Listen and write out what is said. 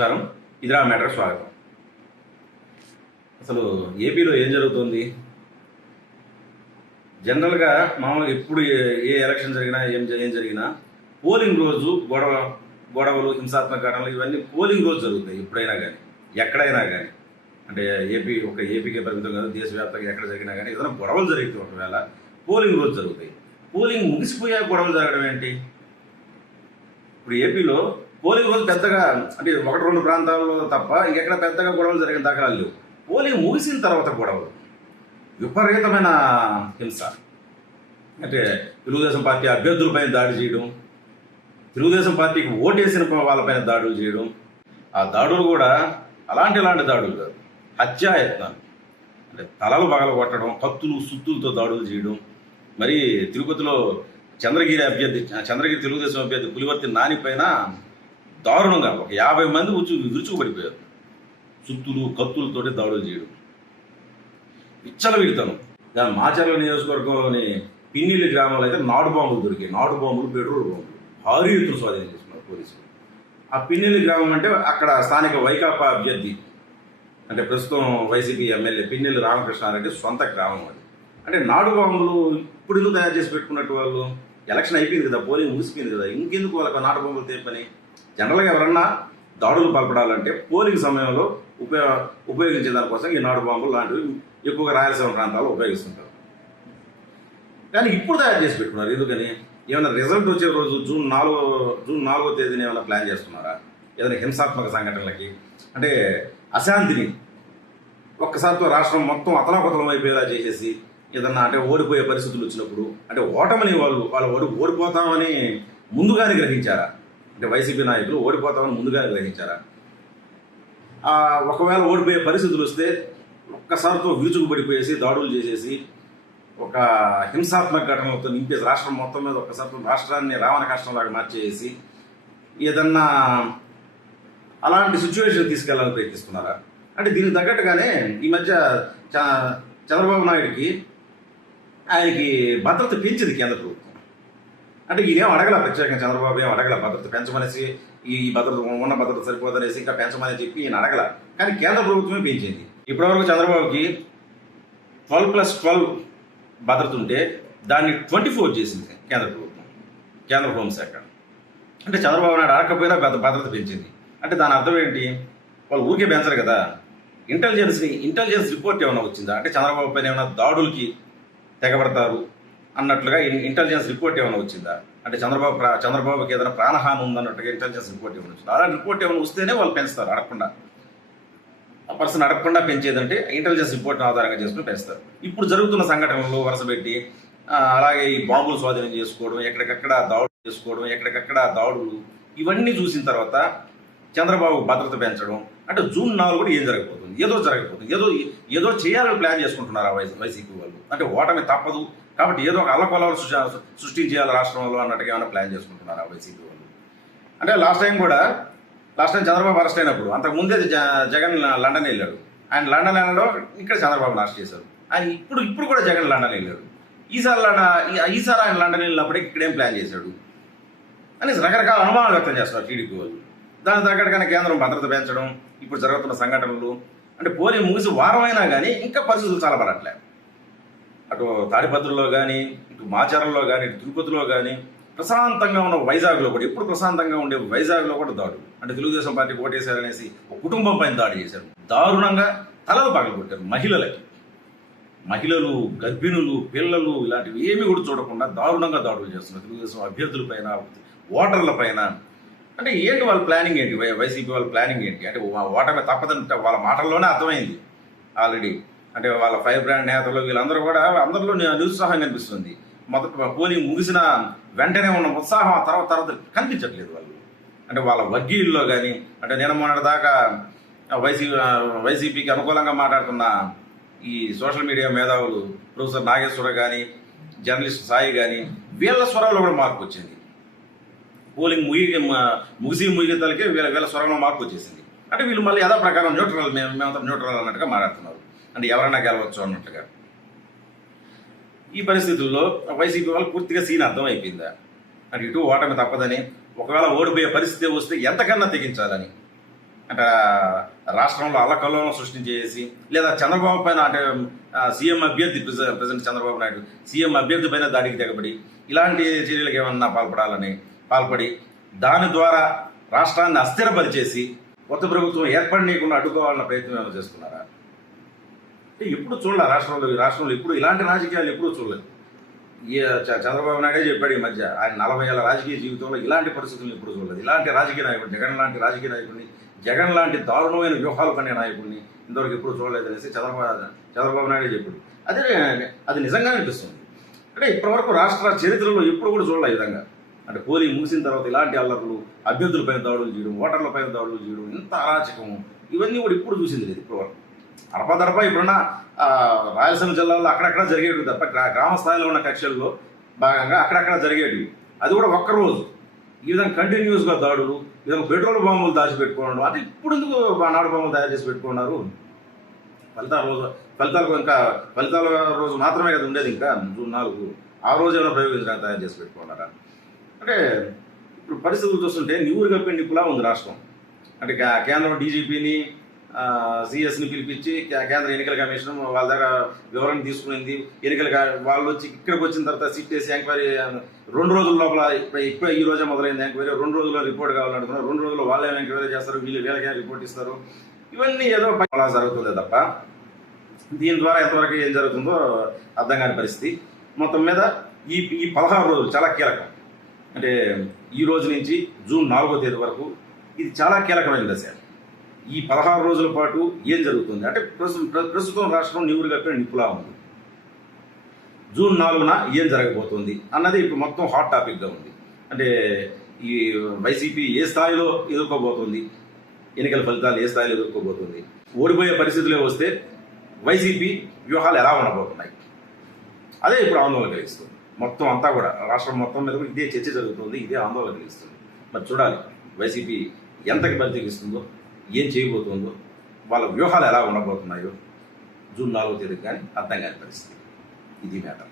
నమస్కారం. ఇదిరా మ్యాటర్ స్వాగతం. అసలు ఏపీలో ఏం జరుగుతుంది? జనరల్గా మామూలుగా ఎప్పుడు ఏ- ఎలక్షన్ జరిగినా ఏం ఏం జరిగినా పోలింగ్ రోజు గొడవ గొడవలు హింసాత్మక ఘటనలు ఇవన్నీ పోలింగ్ రోజు జరుగుతాయి ఎప్పుడైనా కానీ ఎక్కడైనా కానీ అంటే ఏపీ ఒక ఏపీకే పరిమితం కాదు దేశవ్యాప్తంగా ఎక్కడ జరిగినా కానీ ఏదైనా గొడవలు జరుగుతాయి ఒకవేళ పోలింగ్ రోజు జరుగుతాయి. పోలింగ్ ముగిసిపోయా గొడవలు జరగడం ఏంటి? ఇప్పుడు ఏపీలో పోలింగ్ రోజు పెద్దగా అంటే ఒకటి రెండు ప్రాంతాల్లో తప్ప ఇంకెక్కడ పెద్దగా గొడవలు జరిగిన దాఖలాలు లేవు. పోలింగ్ ముగిసిన తర్వాత గొడవలు విపరీతమైన హింస. అంటే తెలుగుదేశం పార్టీ అభ్యర్థులపైన దాడి చేయడం తెలుగుదేశం పార్టీకి ఓటేసిన వాళ్ళపైన దాడులు చేయడం ఆ దాడులు కూడా అలాంటి అలాంటి దాడులు కాదు. హత్యాయత్నాలు. అంటే తలలు పగల కొట్టడం కత్తులు సుత్తులతో దాడులు చేయడం. మరి తిరుపతిలో చంద్రగిరి అభ్యర్థి చంద్రగిరి తెలుగుదేశం అభ్యర్థి పులివర్తి నాని పైన దారుణంగా ఒక యాభై మంది ఉచ్చు విరుచుకుపడిపోయారు. సుత్తులు కత్తులతోటి దాడులు చేయడం. విచ్చలవిడితనం. దాని మాచర్ల నియోజకవర్గంలోని పిన్నిలి గ్రామంలో అయితే నాటు బాంబులు దొరికాయి. నాటు బాంబులు పెట్రోల్ బాంబులు. భారీ ఎత్తున స్వాధీనం చేసుకున్నారు పోలీసులు. ఆ పిన్నెల్లి గ్రామం అంటే అక్కడ స్థానిక వైకాపా అభ్యర్థి అంటే ప్రస్తుతం వైసీపీ ఎమ్మెల్యే పిన్నెల్లి రామకృష్ణారెడ్డి సొంత గ్రామం అది. అంటే నాడు బాంబులు ఇప్పుడు ఎందుకు తయారు చేసి పెట్టుకున్నట్టు వాళ్ళు? ఎలక్షన్ అయిపోయింది కదా పోలింగ్ ముగిసిపోయింది కదా. ఇంకెందుకు వాళ్ళకి నాటు బాంబులు తెప్పని జనరల్గా ఎవరన్నా దాడులు పలపడాలంటే పోలింగ్ సమయంలో ఉపయోగ ఉపయోగించే దానికోసం ఈ నాడు బాంబులు లాంటివి ఎక్కువగా రాయలసీమ ప్రాంతాల్లో ఉపయోగిస్తుంటారు. కానీ ఇప్పుడు తయారు చేసి పెట్టుకున్నారు. ఎందుకని? ఏమైనా రిజల్ట్ వచ్చే రోజు జూన్ నాలుగో జూన్ నాలుగో తేదీని ఏమైనా ప్లాన్ చేస్తున్నారా? ఏదైనా హింసాత్మక సంఘటనలకి? అంటే అశాంతిని ఒక్కసారితో రాష్ట్రం మొత్తం అతలాకుతలం అయిపోయేలా చేసేసి ఏదన్నా అంటే ఓడిపోయే పరిస్థితులు వచ్చినప్పుడు అంటే ఓటమని వాళ్ళు వాళ్ళు ఓడి ఓడిపోతామని ముందుగానే గ్రహించారా? అంటే వైసీపీ నాయకులు ఓడిపోతామని ముందుగానే గ్రహించారా? ఒకవేళ ఓడిపోయే పరిస్థితులు వస్తే ఒక్కసారితో విరుచుకుపడిపోయేసి దాడులు చేసేసి ఒక హింసాత్మక ఘటనలతో నింపేసి రాష్ట్రం మొత్తం మీద ఒక్కసారితో రాష్ట్రాన్ని రావణ కష్టంలాగా మార్చేసి ఏదన్నా అలాంటి సిచ్యువేషన్ తీసుకెళ్ళాలని ప్రయత్నిస్తున్నారా? అంటే దీనికి తగ్గట్టుగానే ఈ మధ్య చ- చంద్రబాబు నాయుడికి ఆయనకి భద్రత పెంచింది కేంద్ర ప్రభుత్వం. అంటే ఇదేం అడగల ప్రత్యేకంగా చంద్రబాబు ఏం అడగల భద్రత పెంచమనేసి ఈ భద్రత ఉన్న భద్రత సరిపోదనేసి ఇంకా పెంచమని చెప్పి ఈయన అడగల. కానీ కేంద్ర ప్రభుత్వమే పెంచింది. ఇప్పటివరకు చంద్రబాబుకి ట్వెల్వ్ ప్లస్ ట్వెల్వ్ భద్రత ఉంటే దాన్ని ట్వంటీ ఫోర్ చేసింది కేంద్ర ప్రభుత్వం కేంద్ర హోంశాఖ అంటే చంద్రబాబు నాయుడు అడగకపోయినా పెద్ద భద్రత పెంచింది. అంటే దాని అర్థం ఏంటి? వాళ్ళు ఊరికే పెంచరు కదా. ఇంటెలిజెన్స్ని ఇంటెలిజెన్స్ రిపోర్ట్ ఏమైనా వచ్చిందా? అంటే చంద్రబాబు పైన ఏమైనా దాడులకి తెగబడతారు? అన్నట్లుగా ఇంటెలిజెన్స్ రిపోర్ట్ ఏమైనా వచ్చిందా? అంటే చంద్రబాబు చంద్రబాబుకి ఏదైనా ప్రాణహాని ఉందన్నట్టుగా ఇంటెలిజెన్స్ రిపోర్ట్ ఏమైనా వచ్చిందా? అలా రిపోర్ట్ ఏమైనా వస్తేనే వాళ్ళు పెంచుతారు అడగకుండా. ఆ పర్సన్ అడగకుండా పెంచేదంటే ఇంటెలిజెన్స్ రిపోర్ట్ ఆధారంగా చేసుకుని పెంచుతారు. ఇప్పుడు జరుగుతున్న సంఘటనలు వరుసపెట్టి అలాగే ఈ బాంబులు స్వాధీనం చేసుకోవడం ఎక్కడికక్కడ దాడులు చేసుకోవడం ఎక్కడికక్కడ దాడులు ఇవన్నీ చూసిన తర్వాత చంద్రబాబు భద్రత పెంచడం అంటే జూన్ నాలుగు కూడా ఏం జరగబోతుంది ఏదో జరగబోతుంది ఏదో ఏదో చేయాలని ప్లాన్ చేసుకుంటున్నారు ఆ వైసీ వైసీపీ వాళ్ళు. అంటే ఓటమి తప్పదు. కాబట్టి ఏదో ఒక అల్లకొలాలు సృష్టి- సృష్టించేయాలి రాష్ట్రంలో అన్నట్టుగా ఏమైనా ప్లాన్ చేసుకుంటున్నారు ఆ వైసీపీ వాళ్ళు? అంటే లాస్ట్ టైం కూడా లాస్ట్ టైం చంద్రబాబు అరెస్ట్ అయినప్పుడు అంతకు ముందే జ- జగన్ లండన్ వెళ్ళాడు. ఆయన లండన్ వెళ్ళడం ఇక్కడ చంద్రబాబు అరెస్ట్ చేశారు. ఆయన ఇప్పుడు ఇప్పుడు కూడా జగన్ లండన్ వెళ్ళాడు. ఈసారి లండన్ ఈసారి ఆయన లండన్ వెళ్ళినప్పుడే ఇక్కడేం ప్లాన్ చేశాడు? అని రకరకాల అనుమానాలు వ్యక్తం చేస్తున్నారు టీడీపీ వాళ్ళు. దాని తగ్గట్టుగానే కేంద్రం భద్రత పెంచడం ఇప్పుడు జరుగుతున్న సంఘటనలు అంటే పోలింగ్ ముగిసి వారం అయినా కానీ ఇంకా పరిస్థితులు చాలా పడట్లే అటు తాడిపత్రుల్లో కానీ ఇటు మాచారంలో కానీ ఇటు తిరుపతిలో కానీ ప్రశాంతంగా ఉన్న వైజాగ్లో కూడా ఇప్పుడు ప్రశాంతంగా ఉండే వైజాగ్లో కూడా దాడులు అంటే తెలుగుదేశం పార్టీ ఓటేశారనేసి ఒక కుటుంబం పైన దాడి చేశారు. దారుణంగా తలలు పగలగొట్టారు మహిళలకి. మహిళలు గర్భిణులు పిల్లలు ఇలాంటివి ఏమీ కూడా చూడకుండా దారుణంగా దాడులు చేస్తున్నారు. తెలుగుదేశం అభ్యర్థుల పైన ఓటర్ల పైన అంటే ఏంటి వాళ్ళ ప్లానింగ్ ఏంటి? వైసీపీ వాళ్ళ ప్లానింగ్ ఏంటి? అంటే ఓటమి తప్పదంటే వాళ్ళ మాటల్లోనే అర్థమైంది ఆల్రెడీ అంటే వాళ్ళ ఫైర్ బ్రాండ్ నేతలు వీళ్ళందరూ కూడా అందరిలో నిరుత్సాహం కనిపిస్తుంది. మొదట పోలింగ్ ముగిసిన వెంటనే ఉన్న ఉత్సాహం ఆ తర్వాత తర్వాత కనిపించట్లేదు వాళ్ళు. అంటే వాళ్ళ వర్గీయుల్లో కానీ అంటే నేను మొన్నటిదాకా వైసీపీ వైసీపీకి అనుకూలంగా మాట్లాడుతున్న ఈ సోషల్ మీడియా మేధావులు ప్రొఫెసర్ నాగేశ్వర కానీ జర్నలిస్ట్ సాయి కానీ వీళ్ళ స్వరాల్లో కూడా మార్పు వచ్చింది. పోలింగ్ ముగి ముగిసి ముగితలకే వీళ్ళ వీళ్ళ స్వరంలో మార్పు వచ్చేసింది. అంటే వీళ్ళు మళ్ళీ యథా ప్రకారం న్యూట్రల్ మేము మేమంతా న్యూట్రల్ అన్నట్టుగా మాట్లాడుతున్నారు. అంటే ఎవరైనా గెలవచ్చు అన్నట్టుగా. ఈ పరిస్థితుల్లో వైసీపీ వాళ్ళు పూర్తిగా సీన్ అర్థం అయిపోయిందా అంటే ఇటు ఓటమి తప్పదని ఒకవేళ ఓడిపోయే పరిస్థితి వస్తే ఎంతకన్నా తెగించాలని. అంటే రాష్ట్రంలో అల్లకల్లోలం సృష్టించేసి లేదా చంద్రబాబు పైన అంటే సీఎం అభ్యర్థి ప్రెసిడెంట్ చంద్రబాబు నాయుడు సీఎం అభ్యర్థి పైన దాడికి తెగబడి ఇలాంటి చర్యలకు ఏమన్నా పాల్పడాలని పాల్పడి దాని ద్వారా రాష్ట్రాన్ని అస్థిరపరిచేసి కొత్త ప్రభుత్వం ఏర్పడనీయకుండా అడ్డుకోవాలన్న ప్రయత్నం ఏమైనా చేస్తున్నారా? అంటే ఎప్పుడు చూడలే రాష్ట్రంలో ఈ రాష్ట్రంలో ఇప్పుడు ఇలాంటి రాజకీయాలు ఎప్పుడూ చూడలేదు. ఈ చ- చంద్రబాబు నాయుడే చెప్పాడు ఈ మధ్య ఆయన నలభై ఏళ్ళ రాజకీయ జీవితంలో ఇలాంటి పరిస్థితులు ఎప్పుడు చూడలేదు. ఇలాంటి రాజకీయ నాయకుడు జగన్ లాంటి రాజకీయ నాయకుడిని జగన్ లాంటి దారుణమైన వ్యూహాలు పనే నాయకుడిని ఇంతవరకు ఎప్పుడు చూడలేదు అనేసి చంద్రబాబు చంద్రబాబు నాయుడే చెప్పాడు. అదే అది నిజంగా అనిపిస్తుంది. అంటే ఇప్పటివరకు రాష్ట్ర చరిత్రలో ఎప్పుడు కూడా చూడలే ఈ విధంగా. అంటే పోలింగ్ ముగిసిన తర్వాత ఇలాంటి అల్లర్లు అభ్యర్థులపైన దాడులు చేయడం ఓటర్లపైన దాడులు చేయడం ఇంత అరాచకము. ఇవన్నీ కూడా ఇప్పుడు చూసింది లేదు ఇప్పటివరకు. అడపదడప ఇప్పుడున్న రాయలసీమ జిల్లాలో అక్కడక్కడ జరిగేటివి తప్ప గ్రామ స్థాయిలో ఉన్న కక్షల్లో భాగంగా అక్కడక్కడ జరిగేటివి. అది కూడా ఒక్క రోజు ఈ విధంగా కంటిన్యూస్గా దాడులు ఈ విధంగా పెట్రోల్ బాంబులు దాచిపెట్టుకోవడం అంటే ఇప్పుడు ఎందుకు నాడు బాంబులు తయారు చేసి పెట్టుకున్నారు? ఫలితాల రోజు ఫలితాలకు ఇంకా ఫలితాల రోజు మాత్రమే కదా ఉండేది ఇంకా జూన్ నాలుగు. ఆ రోజు ఏమైనా ప్రయోగించడానికి తయారు చేసి పెట్టుకున్నారా? అంటే ఇప్పుడు పరిస్థితులు చూస్తుంటే నివురు కప్పి నిప్పులా ఉంది రాష్ట్రం. అంటే కేంద్రం డీజీపీని సిఎస్ని పిలిపించి కేంద్ర ఎన్నికల కమిషన్ వాళ్ళ దగ్గర వివరణ తీసుకునింది. ఎన్నికల వాళ్ళు వచ్చి ఇక్కడికి వచ్చిన తర్వాత సిట్ చేసి ఎంక్వైరీ రెండు రోజుల లోపల ఎక్కువ ఈ రోజే మొదలైంది ఎంక్వైరీ. రెండు రోజుల్లో రిపోర్ట్ కావాలనుకున్నారు. రెండు రోజుల్లో వాళ్ళే ఎంక్వైరీ చేస్తారు? వీళ్ళు వీళ్ళకే రిపోర్ట్ ఇస్తారు? ఇవన్నీ ఏదో అలా జరుగుతుంది తప్ప దీని ద్వారా ఎంతవరకు ఏం జరుగుతుందో అర్థం కాని పరిస్థితి. మొత్తం మీద ఈ ఈ పదహారు రోజులు చాలా కీలకం. అంటే ఈ రోజు నుంచి జూన్ నాలుగో తేదీ వరకు ఇది చాలా కీలకమైన దశ. ఈ పదహారు రోజుల పాటు ఏం జరుగుతుంది? అంటే ప్రస్తుతం ప్ర- ప్రస్తుతం రాష్ట్రం నివురు కప్పిన నిప్పులా ఉంది. జూన్ నాలుగున ఏం జరగబోతుంది అన్నది ఇప్పుడు మొత్తం హాట్ టాపిక్గా ఉంది. అంటే ఈ వైసీపీ ఏ స్థాయిలో ఎదుర్కోబోతుంది? ఎన్నికల ఫలితాలు ఏ స్థాయిలో ఎదుర్కోబోతుంది? ఓడిపోయే పరిస్థితులే వస్తే వైసీపీ వ్యూహాలు ఎలా ఉండబోతున్నాయి? అదే ఇప్పుడు ఆందోళన కలిగిస్తుంది. మొత్తం అంతా కూడా రాష్ట్రం మొత్తం మీద కూడా ఇదే చర్చ జరుగుతుంది ఇదే ఆందోళన కలిగిస్తుంది. మరి చూడాలి వైసీపీ ఎంతకి బతికిస్తుందో ఏం చేయబోతుందో వాళ్ళ వ్యూహాలు ఎలా ఉండబోతున్నాయో జూన్ నాలుగో తేదీకి కానీ అర్థం కాని పరిస్థితి. ఇది మ్యాటర్.